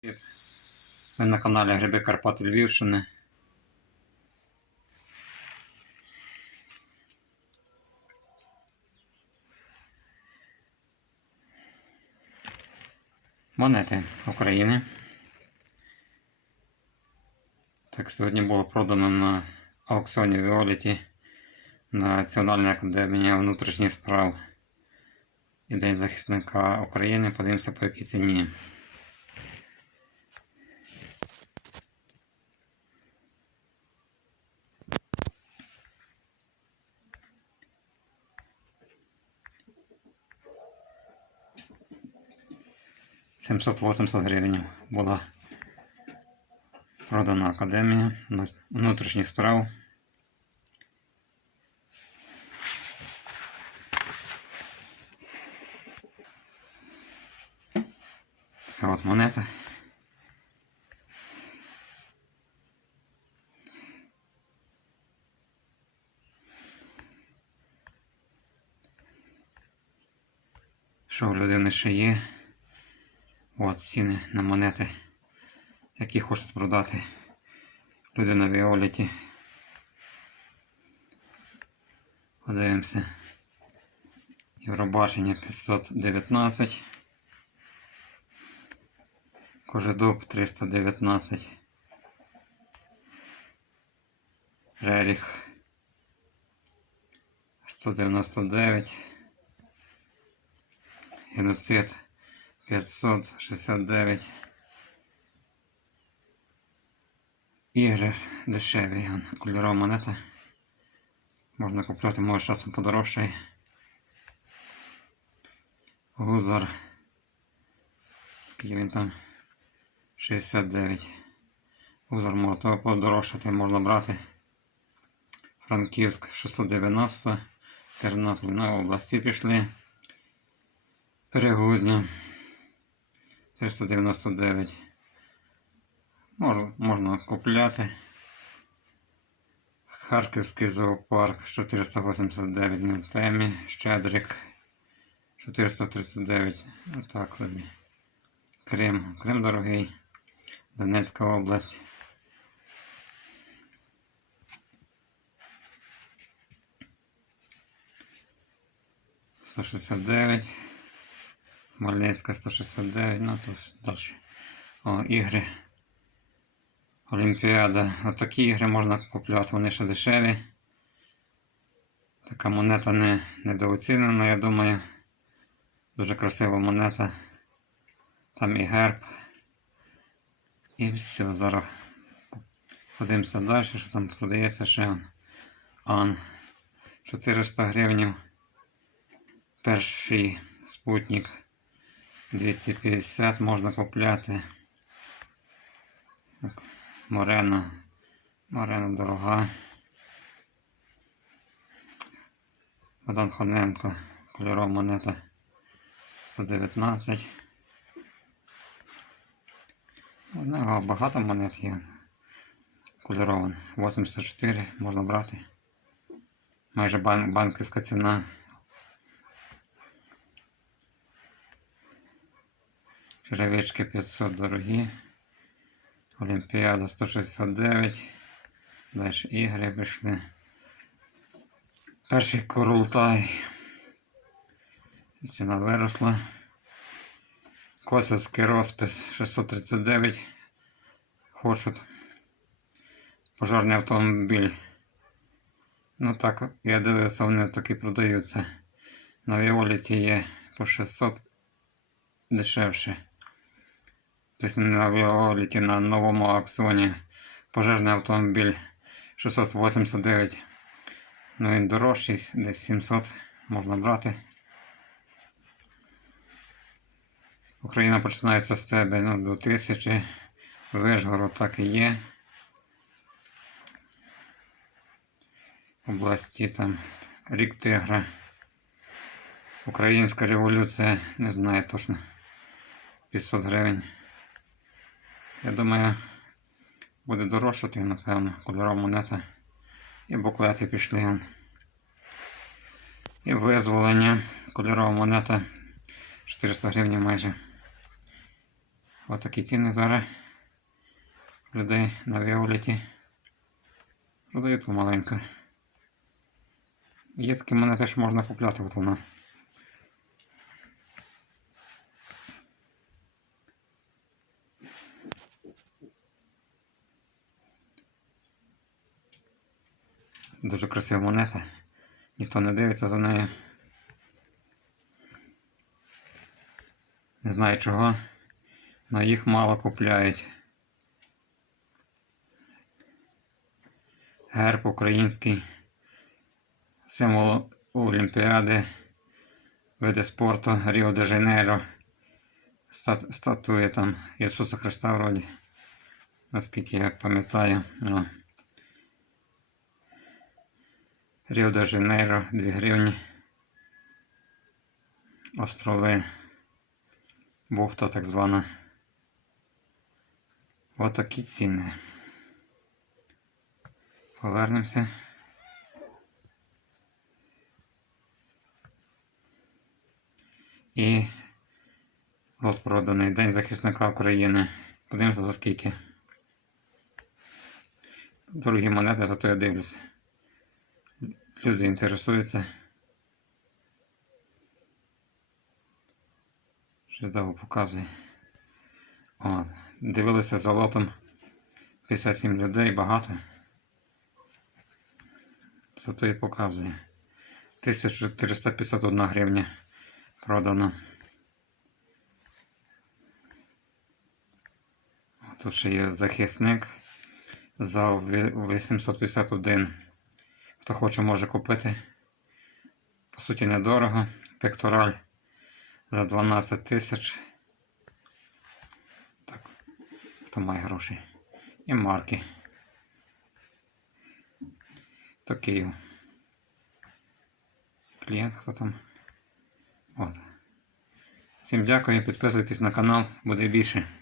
Привіт. Ви на каналі Гриби Карпати Львівщини. Монети України. Так, сьогодні було продано на аукціоні Віоліті Національна академія внутрішніх справ і День захисника України. Подивимося по якій ціні. Сімсот 80 гривень була продана академія внутрішніх справ. А от монета. Що в людини ще є? От ціни на монети, які хочуть продати люди на Віоліті. Подивимося. Євробачення 519. Кожедуб 319. Реріх 199. Геноцид 569. Ігри дешеві, кольорова монета. Можна купляти, може часом подорожчає. Гузар. Який він там 69. Гузар може подорожчати, можна брати. Франківськ 690. Тернопіль на області пішли. Перегузня 399. Можна, можна купляти. Харківський зоопарк 489 на темі. Щедрик 439. Отак собі. Крим. Крим дорогий. Донецька область. Сто шістдесят дев'ять. Хмельницька 169, ну тут далі. О, ігри. Олімпіада. Отакі ігри можна купляти, вони ще дешеві. Така монета не недооцінена, я думаю. Дуже красива монета. Там і герб. І все. Зараз подивимося далі, що там продається ще. Ан. 400 гривень. Перший спутник. 250 можна купляти. Так, Морена. Морена дорога. Богдан Хоненко. Кольорова монета 119. У нього багато монет є. Кольорован. 84 можна брати. Майже бан банківська ціна. Черевички 500 дорогі. Олімпіада 169. Далі ігри пішли. Перший корултай. Ціна виросла. Косовський розпис 639. Хочуть. Пожарний автомобіль. Ну так, я дивився, вони такі продаються. На Віоліті є по 600 дешевше. Тобто на Віоліті на новому аукціоні пожежний автомобіль 689. Ну він дорожчий, десь 700 можна брати. Україна починається з тебе ну, до 1000. Вишгород так і є. Області там рік тигра. Українська революція, не знаю точно. 500 гривень. Я думаю, буде дорожчати, напевно, кольорова монета. І буклети пішли. І визволення. Кольорова монета 400 гривень майже. Ось такі ціни зараз людей на Віолеті. Продають помаленьку. Є такі монети, що можна купляти, от вона. Дуже красива монета. Ніхто не дивиться за нею. Не знаю чого, але їх мало купляють. Герб український, символ Олімпіади, види спорту Ріо де Жанейро, стат, статуя там Ісуса Христа вроді, наскільки я пам'ятаю. Ну. Ріо де Жанейро, 2 гривні. Острови. Бухта так звана. Отакі ціни. Повернемося. І от проданий День захисника України. Подивимося за скільки. Дорогі монети, зато я дивлюся. Люди інтересуються. Ще довго показує. О, дивилися за лотом 57 людей, багато. Зато і показує. 1451 гривня продано. Тут ще є захисник за ві- 851. Хто хоче, може купити. По суті, недорого. Пектораль за 12 тисяч. Так, хто має гроші. І марки. То Київ. Клієнт, хто там. От. Всім дякую, підписуйтесь на канал, буде більше.